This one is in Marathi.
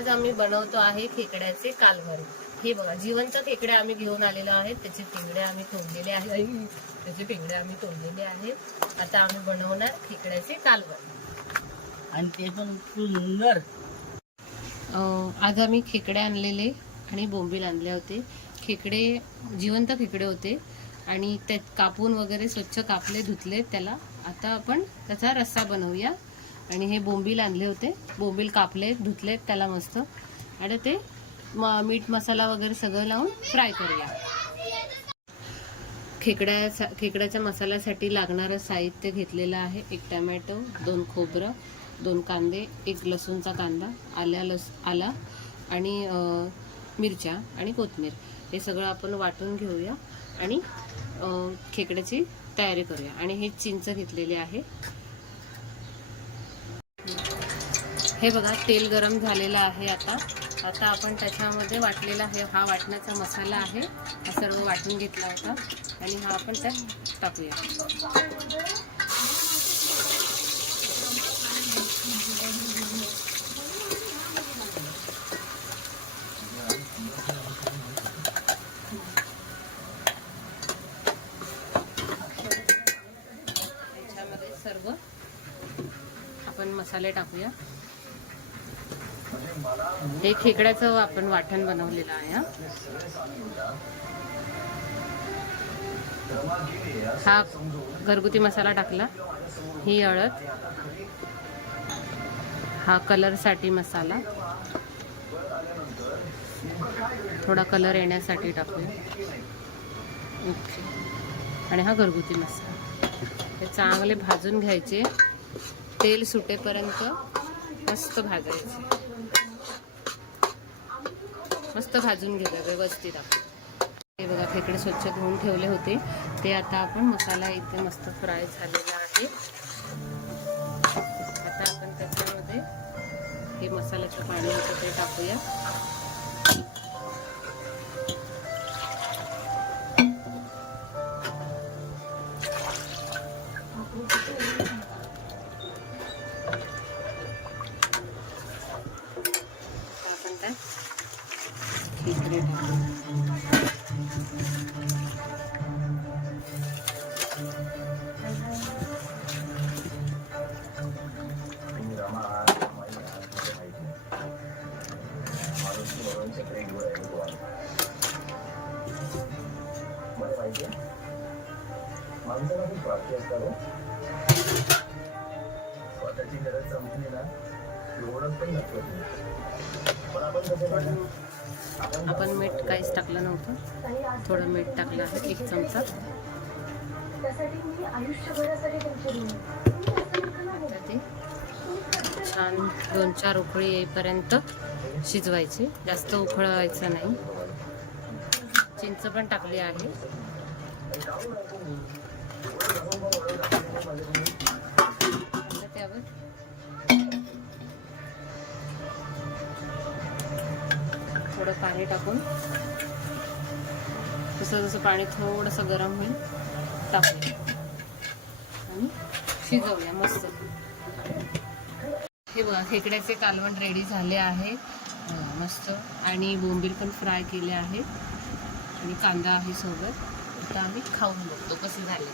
आज आम्ही बनवतो आहे खेकड्याचे कालवण। हे बघा, जिवंत खेकडे आम्ही घेऊन आलेलो आहेत, त्याचे पिंगडे आम्ही तोडलेले आहेत। आता आम्ही बनवणार खेकड्याचे कालवण आणि ते पण सुंदर। आज आम्ही खेकडे आणलेले आणि बोंबील आणले होते। खेकडे जिवंत खेकडे होते आणि ते कापून वगैरे स्वच्छ कापले, धुतले त्याला। आता आपण त्याचा रस्सा बनवूया। आणि हे बोंबील आणले होते, बोंबील कापले, धुतले त्याला मस्त, आणि ते मीठ मसाला वगैरे सगळं लावून फ्राय करूया। खेकड्याच्या मसाल्यासाठी लागणारं साहित्य घेतलेलं आहे। 1 टोमॅटो, 2 खोबरं, 2 कांदे, 1 लसूणचा कांदा, आला आणि मिरच्या आणि कोथिंबीर। हे सगळं आपण वाटून घेऊया आणि खेकड्याची तयारी करूया। आणि हे चिंच घेतलेली आहे। हे बघा, तेल गरम झालेलं आहे। आता आपण त्याच्यामध्ये वाटलेला हा वाटण्याचा मसाला आहे, हा सर्व वाटून घेतला होता आणि हा आपण त्यात टाकूया। त्याच्यामध्ये सर्व आपण मसाले टाकूया। हे खेकड्याचं आपण वाटण बनवलेलं आहे। हा घरगुती मसाला टाकला, ही हळद, हा कलर साठी मसाला, थोडा कलर येण्यासाठी टाकूया, आणि हा घरगुती मसाला। हे चांगले भाजून घ्यायचे, तेल सुटेपर्यंत मस्त भाजायचे, मस्त भाजून घ्यायला व्यवस्थित। हे बघा, खेकडे स्वच्छ धुवून ठेवले होते, ते आता आपण मसाला इथे मस्त फ्राय झालेला आहे। आता आपण त्याच्यामध्ये हे मसाल्याचं पाणी होतं ते टाकूया। आपण त्यात खेकडे टाकूया। आपण मीठ काहीच टाकलं नव्हतं, थोडं मीठ टाकलं आहे, 1 चमचा। ते छान 2-4 उकळी येईपर्यंत शिजवायचे, जास्त उकळवायचं नाही। चिंच पण टाकली आहे। त्यावर थोडं पाणी टाकून, जसं पाणी थोडंसं गरम होईल टाकूया आणि शिजवूया मस्त। हे बघा, खेकड्याचे कालवण रेडी झाले आहे मस्त, आणि बोंबील पण फ्राय केले आहे आणि कांदा आहे सोबत। आता आम्ही खाऊन बघतो कसे झाले।